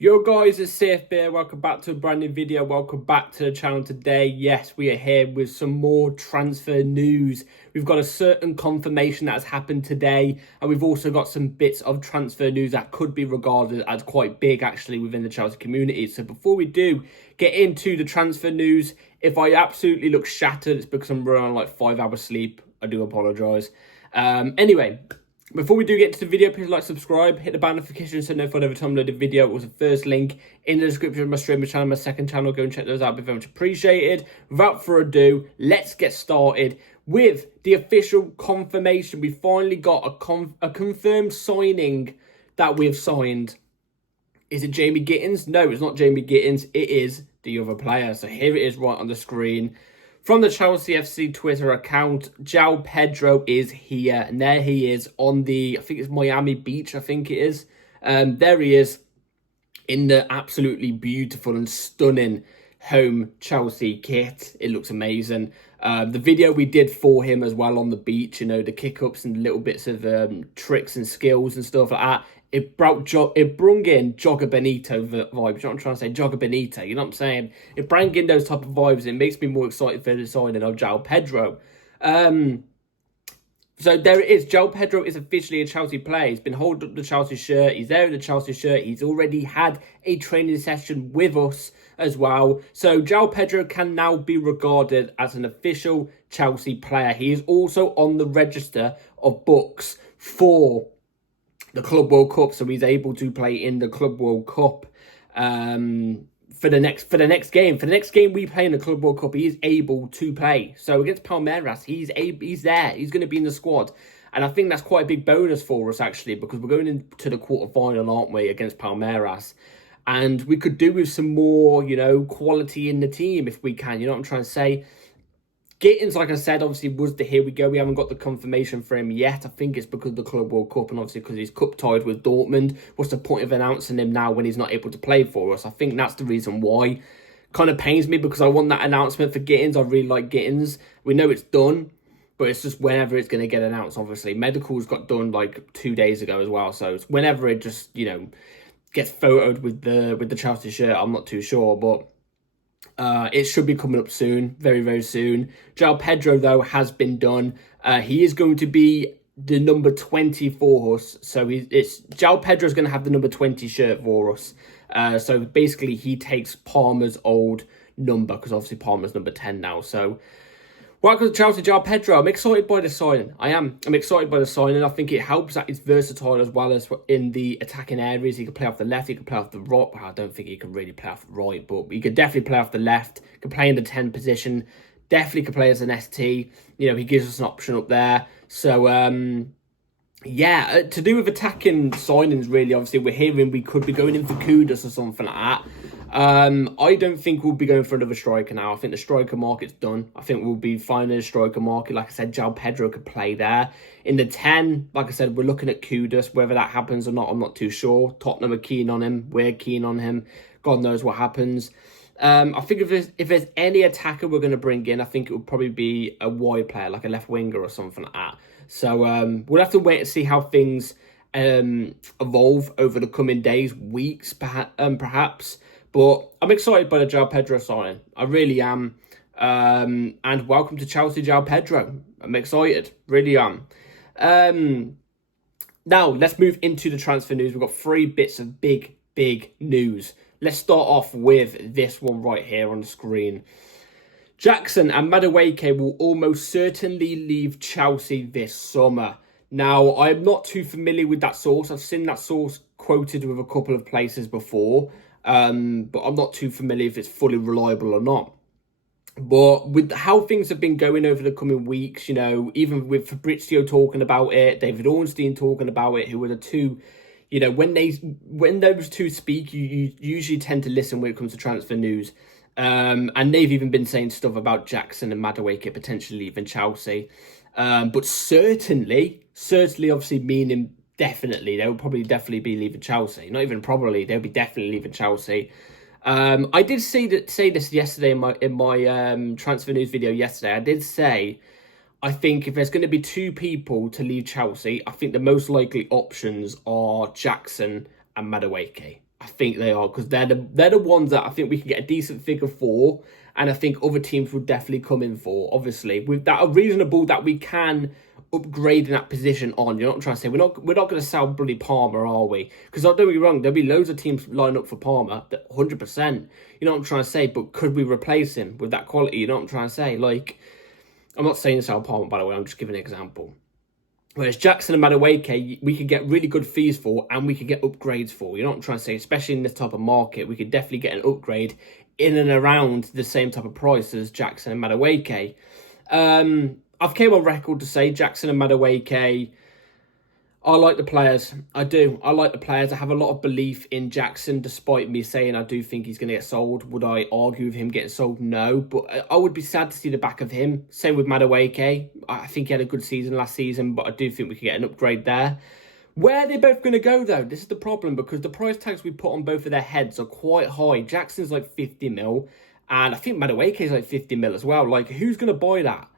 Yo guys, it's Safe Beer. Welcome back to a brand new video. Welcome back to the channel today. Yes, we are here with some more transfer news. We've got a certain confirmation that has happened today, and we've also got some bits of transfer news that could be regarded as quite big actually within the Chelsea community. So before we do get into the transfer news, if I absolutely look shattered, it's because I'm running on like 5 hours sleep. I do apologise. Anyway, before we do get to the video, please like, subscribe, hit the bell notification so notified every time I load a video. It was the first link in the description of my streamer channel, my second channel. Go and check those out. It'd be very much appreciated. Without further ado, let's get started with the official confirmation. We finally got a confirmed signing that we have signed. Is it Jamie Gittins? No, it's not Jamie Gittins. It is the other player. So here it is right on the screen. From the Chelsea FC Twitter account, Joao Pedro is here. And there he is on the, I think it's Miami Beach, I think it is. There he is in the absolutely beautiful and stunning home Chelsea kit. It looks amazing. The video we did for him as well on the beach, you know, the kick-ups and little bits of tricks and skills and stuff like that. It brung in Jogger Benito vibes. You know what I'm trying to say? Jogger Benito, you know what I'm saying? It brought in those type of vibes. It makes me more excited for the signing of Joao Pedro. So there it is. Joao Pedro is officially a Chelsea player. He's been holding up the Chelsea shirt. He's there in the Chelsea shirt. He's already had a training session with us as well. So Joao Pedro can now be regarded as an official Chelsea player. He is also on the register of books for the Club World Cup, so he's able to play in the Club World Cup for the next game. For the next game we play in the Club World Cup, he is able to play. So against Palmeiras, he's there. He's going to be in the squad. And I think that's quite a big bonus for us, actually, because we're going into the quarter-final, aren't we, against Palmeiras. And we could do with some more, you know, quality in the team if we can. You know what I'm trying to say? Gittins, like I said, obviously was the here we go. We haven't got the confirmation for him yet. I think it's because of the Club World Cup and obviously because he's cup tied with Dortmund. What's the point of announcing him now when he's not able to play for us? I think that's the reason why. Kind of pains me because I want that announcement for Gittins. I really like Gittins. We know it's done, but it's just whenever it's going to get announced, obviously. Medicals got done like 2 days ago as well. So it's whenever it just, you know, gets photoed with the Chelsea shirt, I'm not too sure, but it should be coming up soon, very, very soon. Joao Pedro, though, has been done. He is going to be the number 20 for us. So Joao Pedro is going to have the number 20 shirt for us. So basically, he takes Palmer's old number, because obviously Palmer's number 10 now. So welcome to Chelsea, Joao Pedro. I'm excited by the signing. I'm excited by the signing. I think it helps that he's versatile as well as in the attacking areas. He can play off the left. He can play off the right. Well, I don't think he can really play off the right, but he could definitely play off the left. He can play in the 10 position. Definitely can play as an ST. You know, he gives us an option up there. So, yeah, to do with attacking signings, really, obviously, we're hearing we could be going in for Kudus or something like that. I don't think we'll be going for another striker now. I think the striker market's done. I think we'll be finding a striker market. Like I said, Joao Pedro could play there. In the 10, like I said, we're looking at Kudus. Whether that happens or not, I'm not too sure. Tottenham are keen on him. We're keen on him. God knows what happens. I think if there's any attacker we're going to bring in, I think it would probably be a wide player, like a left winger or something like that. So we'll have to wait and see how things evolve over the coming days, weeks, perhaps. But I'm excited by the Joao Pedro signing. I really am. And welcome to Chelsea, Joao Pedro. I'm excited. Really am. Now, let's move into the transfer news. We've got 3 bits of big news. Let's start off with this one right here on the screen. Jackson and Madueke will almost certainly leave Chelsea this summer. Now, I'm not too familiar with that source. I've seen that source quoted with a couple of places before. But I'm not too familiar if it's fully reliable or not. But with how things have been going over the coming weeks, you know, even with Fabrizio talking about it, David Ornstein talking about it, who were the two, you know, when those two speak, you usually tend to listen when it comes to transfer news. And they've even been saying stuff about Jackson and Madueke potentially leaving Chelsea. But certainly, obviously meaning definitely, they will probably definitely be leaving Chelsea. Not even probably, they'll be definitely leaving Chelsea. I did say this yesterday in my transfer news video yesterday. I did say, I think if there's going to be 2 people to leave Chelsea, I think the most likely options are Jackson and Madueke. I think they are, because they're the ones that I think we can get a decent figure for, and I think other teams would definitely come in for. Obviously, with that, a reasonable that we can upgrade in that position on. You know what I'm trying to say? We're not going to sell bloody Palmer, are we? Because don't get me wrong, there'll be loads of teams line up for Palmer, 100%. You know what I'm trying to say? But could we replace him with that quality? You know what I'm trying to say? Like, I'm not saying sell Palmer, by the way. I'm just giving an example. Whereas Jackson and Madueke, we could get really good fees for, and we could get upgrades for. You know what I'm trying to say? Especially in this type of market, we could definitely get an upgrade in and around the same type of price as Jackson and Madueke. I've came on record to say Jackson and Madueke, I like the players. I do. I like the players. I have a lot of belief in Jackson, despite me saying I do think he's going to get sold. Would I argue with him getting sold? No. But I would be sad to see the back of him. Same with Madueke. I think he had a good season last season, but I do think we could get an upgrade there. Where are they both going to go, though? This is the problem, because the price tags we put on both of their heads are quite high. Jackson's like 50 mil, and I think Madueke is like 50 mil as well. Like, who's going to buy that?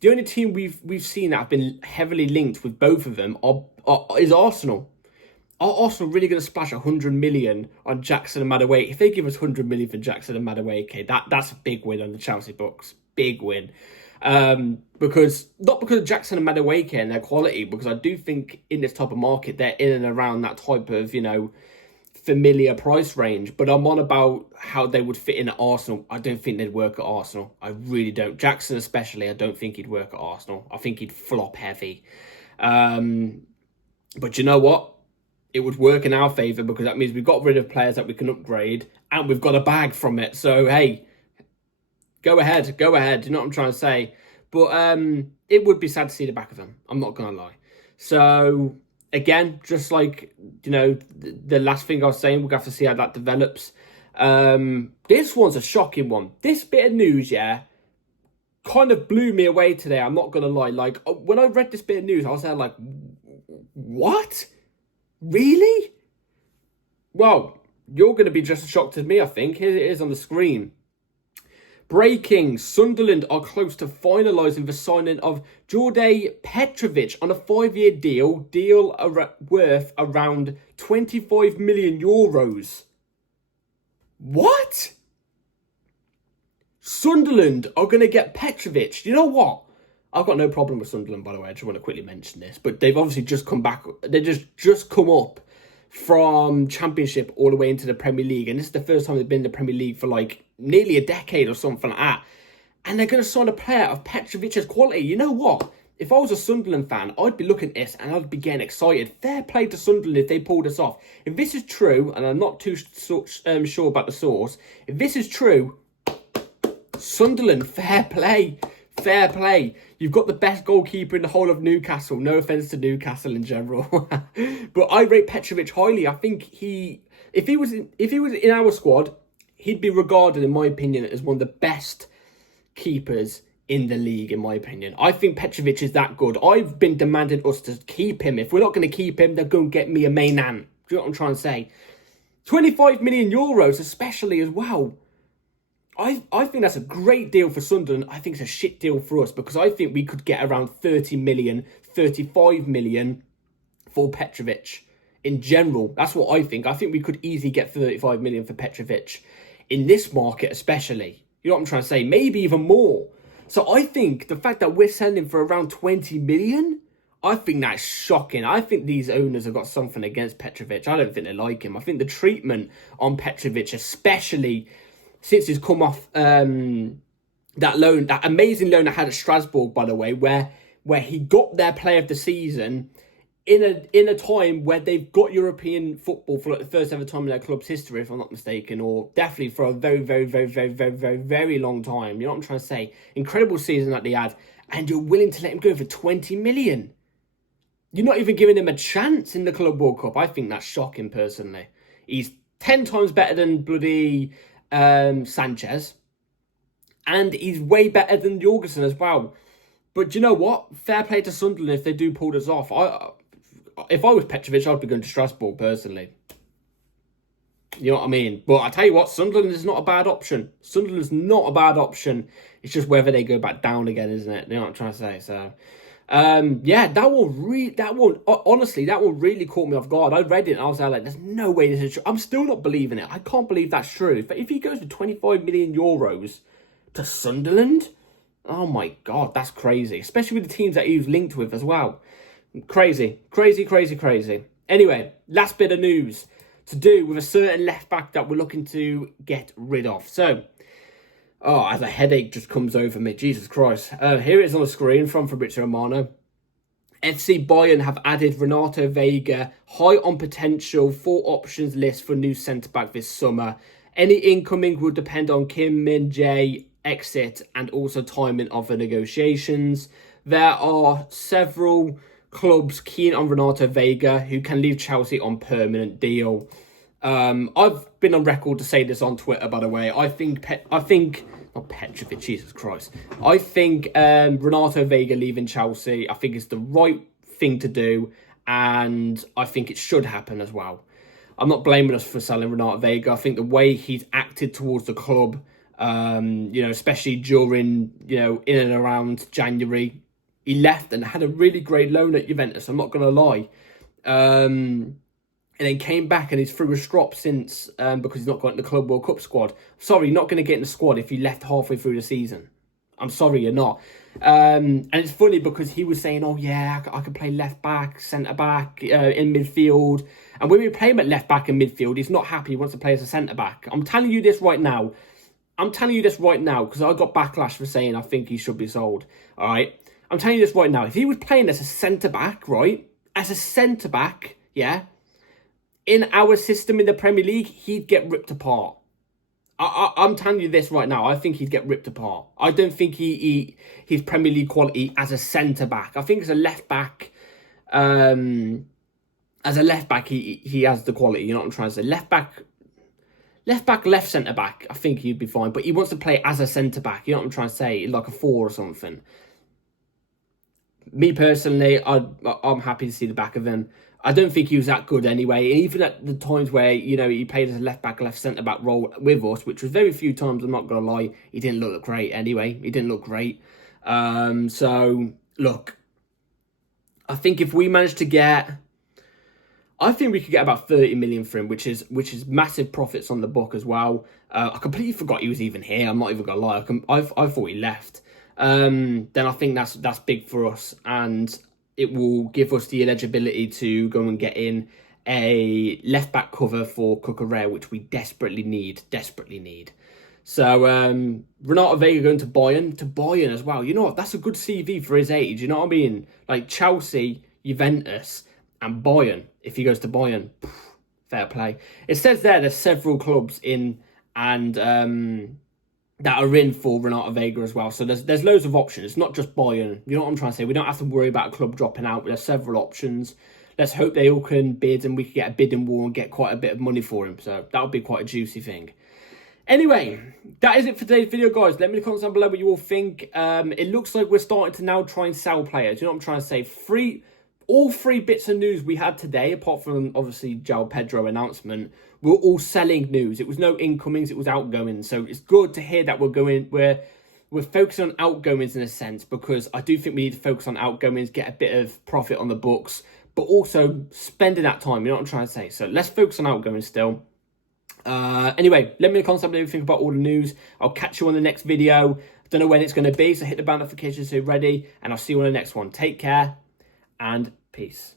The only team we've seen that have been heavily linked with both of them is Arsenal. Are Arsenal really going to splash 100 million on Jackson and Madueke? If they give us 100 million for Jackson and Madueke, that's a big win on the Chelsea books. Big win. Because not because of Jackson and Madueke and their quality, because I do think in this type of market they're in and around that type of, you know, familiar price range, but I'm on about how they would fit in at Arsenal. I don't think they'd work at Arsenal. I really don't. Jackson especially, I don't think he'd work at Arsenal. I think he'd flop heavy. But you know what? It would work in our favour, because that means we've got rid of players that we can upgrade, and we've got a bag from it. So, hey, go ahead. You know what I'm trying to say? But it would be sad to see the back of him. I'm not going to lie. So, again, just like, you know, the last thing I was saying, we'll have to see how that develops. This one's a shocking one. This bit of news, yeah, kind of blew me away today. I'm not going to lie. Like, when I read this bit of news, I was there like, what? Really? Well, you're going to be just as shocked as me, I think. Here it is on the screen. Breaking, Sunderland are close to finalising the signing of Joao Petrovic on a 5-year deal worth around 25 million euros. What? Sunderland are going to get Petrovic. You know what? I've got no problem with Sunderland, by the way. I just want to quickly mention this. But they've obviously just come back. They just come up from Championship all the way into the Premier League. And this is the first time they've been in the Premier League for like nearly a decade or something like that. And they're going to sign a player of Petrovic's quality. You know what? If I was a Sunderland fan, I'd be looking at this and I'd be getting excited. Fair play to Sunderland if they pull this off. If this is true, and I'm not too sure about the source, if this is true, Sunderland, fair play. Fair play. You've got the best goalkeeper in the whole of Newcastle. No offence to Newcastle in general. But I rate Petrovic highly. I think if he was in our squad, he'd be regarded, in my opinion, as one of the best keepers in the league, in my opinion. I think Petrovic is that good. I've been demanding us to keep him. If we're not going to keep him, they're going to get me a main man. Do you know what I'm trying to say? 25 million euros especially as well. I think that's a great deal for Sunderland. I think it's a shit deal for us, because I think we could get around 30 million, 35 million for Petrovic in general. That's what I think. I think we could easily get 35 million for Petrovic in this market especially. You know what I'm trying to say? Maybe even more. So I think the fact that we're selling for around 20 million, I think that's shocking. I think these owners have got something against Petrovic. I don't think they like him. I think the treatment on Petrovic, especially since he's come off that loan, that amazing loan I had at Strasbourg, by the way, where he got their player of the season in a time where they've got European football for like the first ever time in their club's history, if I'm not mistaken, or definitely for a very, very, very, very, very, very, very long time. You know what I'm trying to say? Incredible season that they had, and you're willing to let him go for 20 million. You're not even giving him a chance in the Club World Cup. I think that's shocking, personally. He's 10 times better than bloody Sanchez, and he's way better than Jorgensen as well. But you know what? Fair play to Sunderland if they do pull this off. If I was Petrovic, I'd be going to Strasbourg, personally. You know what I mean? But I tell you what, Sunderland is not a bad option. Sunderland's not a bad option. It's just whether they go back down again, isn't it? You know what I'm trying to say? So Yeah, honestly, that one really caught me off guard. I read it and I was like, there's no way this is true. I'm still not believing it. I can't believe that's true. But if he goes for 25 million euros to Sunderland, oh my God, that's crazy. Especially with the teams that he was linked with as well. Crazy, crazy, crazy, crazy. Anyway, last bit of news to do with a certain left back that we're looking to get rid of. So, as a headache just comes over me, Jesus Christ. Here it is on the screen from Fabrizio Romano. FC Bayern have added Renato Vega high on potential 4 options list for new centre-back this summer. Any incoming will depend on Kim Min-jae exit and also timing of the negotiations. There are several clubs keen on Renato Vega who can leave Chelsea on permanent deal. I've been on record to say this on Twitter, by the way. I think not Petrovic, Jesus Christ. I think Renato Vega leaving Chelsea, I think it's the right thing to do, and I think it should happen as well. I'm not blaming us for selling Renato Vega. I think the way he's acted towards the club, especially during, in and around January, he left and had a really great loan at Juventus, I'm not going to lie. And then came back and he's through a strop since because he's not got in the Club World Cup squad. Sorry, you're not going to get in the squad if you left halfway through the season. I'm sorry, you're not. And it's funny because he was saying, oh yeah, I can play left back, centre back, in midfield. And when we play him at left back and midfield, he's not happy. He wants to play as a centre back. I'm telling you this right now. Because I got backlash for saying I think he should be sold. All right. I'm telling you this right now. If he was playing as a centre back, right? As a centre back, yeah. In our system in the Premier League, he'd get ripped apart. I'm telling you this right now. I think he'd get ripped apart. I don't think his Premier League quality as a centre back. I think as a left back, he has the quality. You know what I'm trying to say? Left back, left centre back. I think he'd be fine. But he wants to play as a centre back. You know what I'm trying to say? Like a 4 or something. Me personally, I'm happy to see the back of him. I don't think he was that good anyway. And even at the times where, he played as a left-back, left-centre-back role with us, which was very few times, I'm not going to lie, he didn't look great anyway. He didn't look great. So, look, I think if we managed to get... I think we could get about 30 million for him, which is massive profits on the book as well. I completely forgot he was even here. I'm not even going to lie. I thought he left. Then I think that's big for us. And it will give us the eligibility to go and get in a left-back cover for Cucurella, which we desperately need. So, Renato Vega going to Bayern as well. You know what? That's a good CV for his age. You know what I mean? Like Chelsea, Juventus, and Bayern. If he goes to Bayern, fair play. It says there's several clubs in and that are in for Renato Vega as well. So there's loads of options. It's not just Bayern. You know what I'm trying to say? We don't have to worry about a club dropping out. There's several options. Let's hope they all can bid and we can get a bidding war and get quite a bit of money for him. So that would be quite a juicy thing. Anyway, that is it for today's video, guys. Let me know in the comments down below what you all think. It looks like we're starting to now try and sell players. You know what I'm trying to say? All three bits of news we had today, apart from obviously Joao Pedro announcement, were all selling news. It was no incomings, it was outgoings. So it's good to hear that we're focusing on outgoings in a sense, because I do think we need to focus on outgoings, get a bit of profit on the books, but also spending that time. You know what I'm trying to say? So let's focus on outgoings still. Anyway, let me know in the comments what you think about all the news. I'll catch you on the next video. I don't know when it's going to be, so hit the bell notification so you're ready, and I'll see you on the next one. Take care and peace.